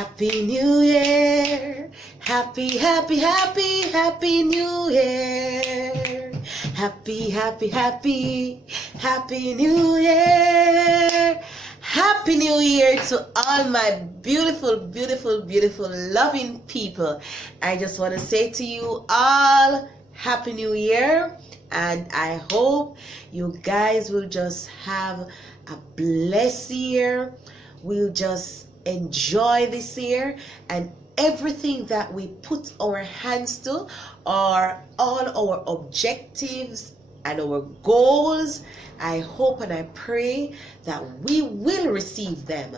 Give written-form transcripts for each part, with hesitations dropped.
Happy New Year. Happy, happy, happy, happy New Year. Happy, happy, happy, happy New Year. Happy New Year to all my beautiful, beautiful, beautiful, loving people. I just want to say to you all, Happy New Year. And I hope you guys will just have a blessed year. We'll just enjoy this year, and everything that we put our hands to, are all our objectives and our goals. I hope and I pray that we will receive them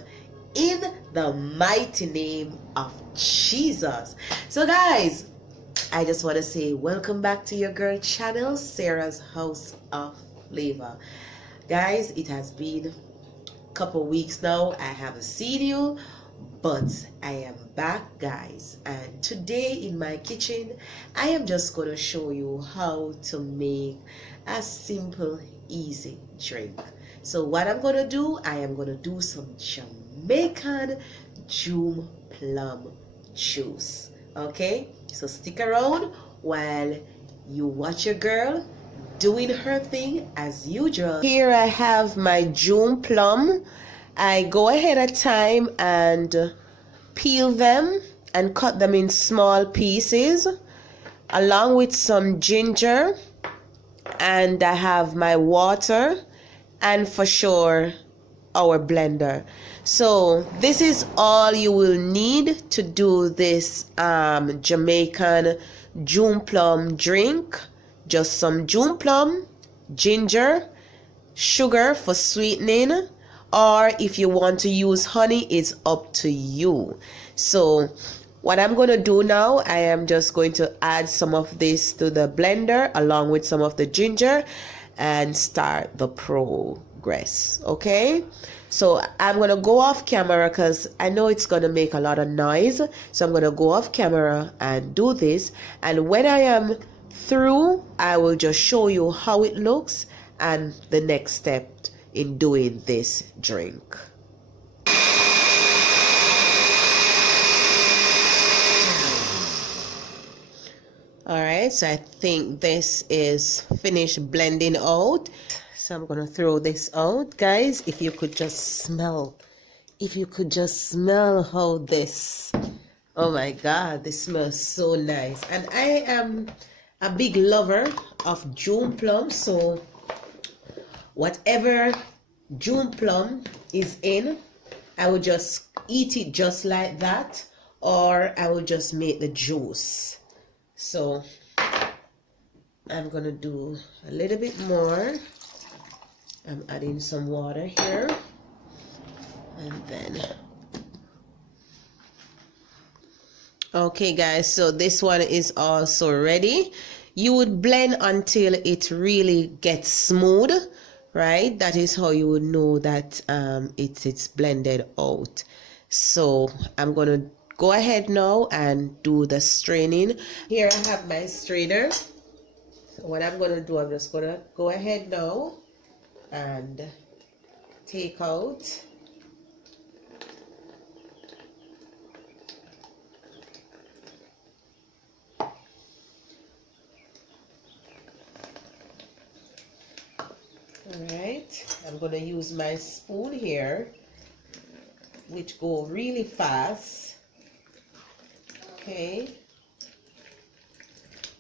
in the mighty name of Jesus. So guys, I just want to say welcome back to your girl channel, Sarah's House of Flavor. Guys, it has been a couple weeks now. I haven't seen you, but I am back, guys, and today in my kitchen I am just going to show you how to make a simple, easy drink. So what I'm going to do, I am going to do some Jamaican June plum juice. Okay, so stick around while you watch your girl doing her thing as usual. Here I have my June plum. I go ahead of time and peel them and cut them in small pieces, along with some ginger, and I have my water, and for sure our blender. So this is all you will need to do this Jamaican June plum drink. Just some June plum, ginger, sugar for sweetening, or if you want to use honey, it's up to you. So what I'm going to do now, I am just going to add some of this to the blender along with some of the ginger and start the progress. Okay, so I'm going to go off camera because I know it's going to make a lot of noise. So I'm going to go off camera and do this, and when I am through, I will just show you how it looks and the next step in doing this drink. Alright, so I think this is finished blending out. So I'm gonna throw this out. Guys, if you could just smell how this, oh my god, this smells so nice. And I am a big lover of June plum, so whatever June plum is in, I will just eat it just like that, or I will just make the juice. So I'm gonna do a little bit more. I'm adding some water here, and then okay guys, so this one is also ready. You would blend until it really gets smooth, right? That is how you would know that it's blended out. So I'm gonna go ahead now and do the straining. Here I have my strainer. So what I'm gonna do, I'm just gonna go ahead now and take out Alright, I'm going to use my spoon here, which go really fast. Okay.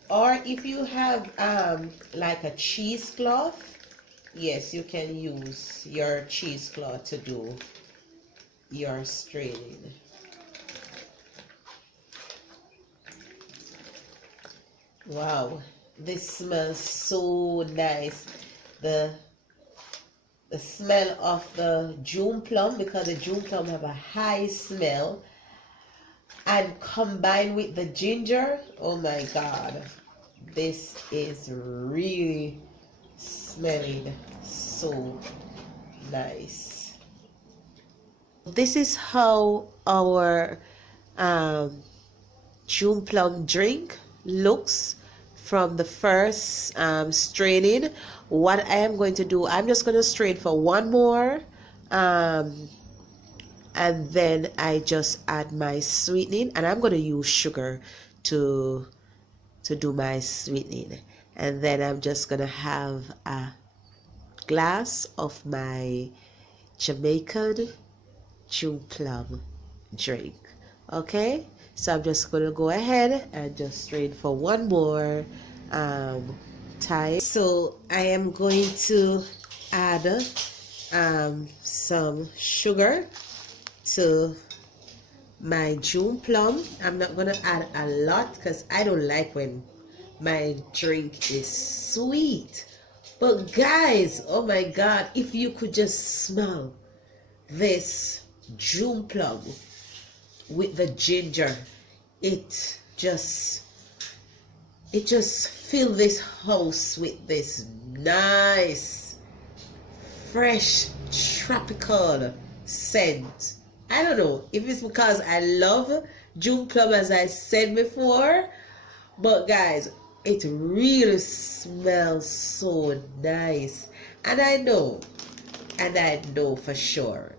Or if you have like a cheesecloth, yes, you can use your cheesecloth to do your straining. Wow, this smells so nice. The smell of the June plum, because the June plum have a high smell, and combined with the ginger, oh my god, this is really smelling so nice. This is how our June plum drink looks from the first straining. What I am going to do, I'm just going to strain for one more and then I just add my sweetening, and I'm going to use sugar to do my sweetening. And then I'm just going to have a glass of my Jamaican June Plum drink. Okay, so I'm just going to go ahead and just strain for one more time. So I am going to add some sugar to my June Plum. I'm not going to add a lot because I don't like when my drink is sweet. But guys, oh my God, if you could just smell this June Plum with the ginger, it just fills this house with this nice fresh tropical scent. I don't know if it's because I love June Plum, as I said before, but guys, it really smells so nice. And I know for sure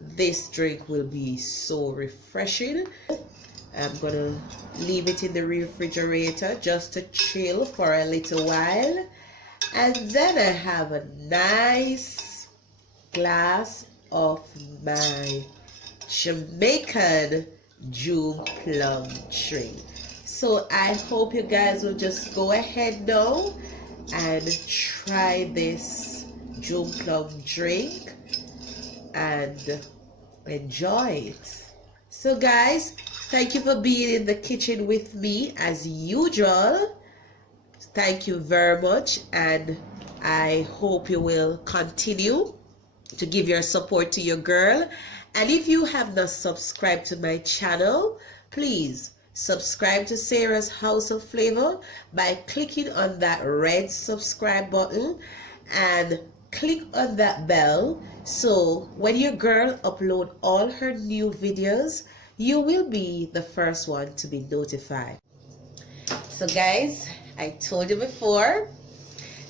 this drink will be so refreshing. I'm gonna leave it in the refrigerator just to chill for a little while, and then I have a nice glass of my Jamaican June Plum drink. So I hope you guys will just go ahead now and try this June Plum drink and enjoy it. So guys, thank you for being in the kitchen with me as usual. Thank you very much, and I hope you will continue to give your support to your girl. And if you have not subscribed to my channel, please subscribe to Sarah's House of Flavor by clicking on that red subscribe button and click on that bell, so when your girl upload all her new videos, you will be the first one to be notified. So guys, I told you before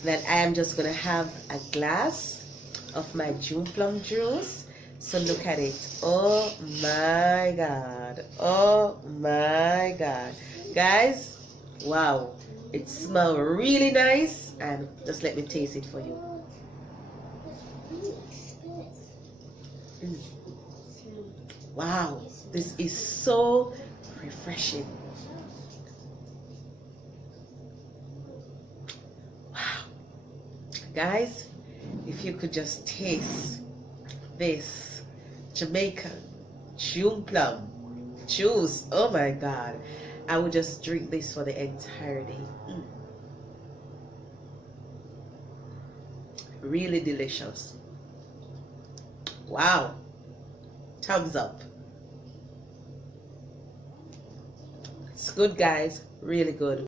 that I am just gonna have a glass of my June Plum juice. So look at it. Oh my God. Oh my God. Guys, wow. It smells really nice, and just let me taste it for you. Wow, this is so refreshing. Wow. Guys, if you could just taste this Jamaican June Plum juice, oh my God, I would just drink this for the entire day. Really delicious. Wow, thumbs up. It's good guys, really good.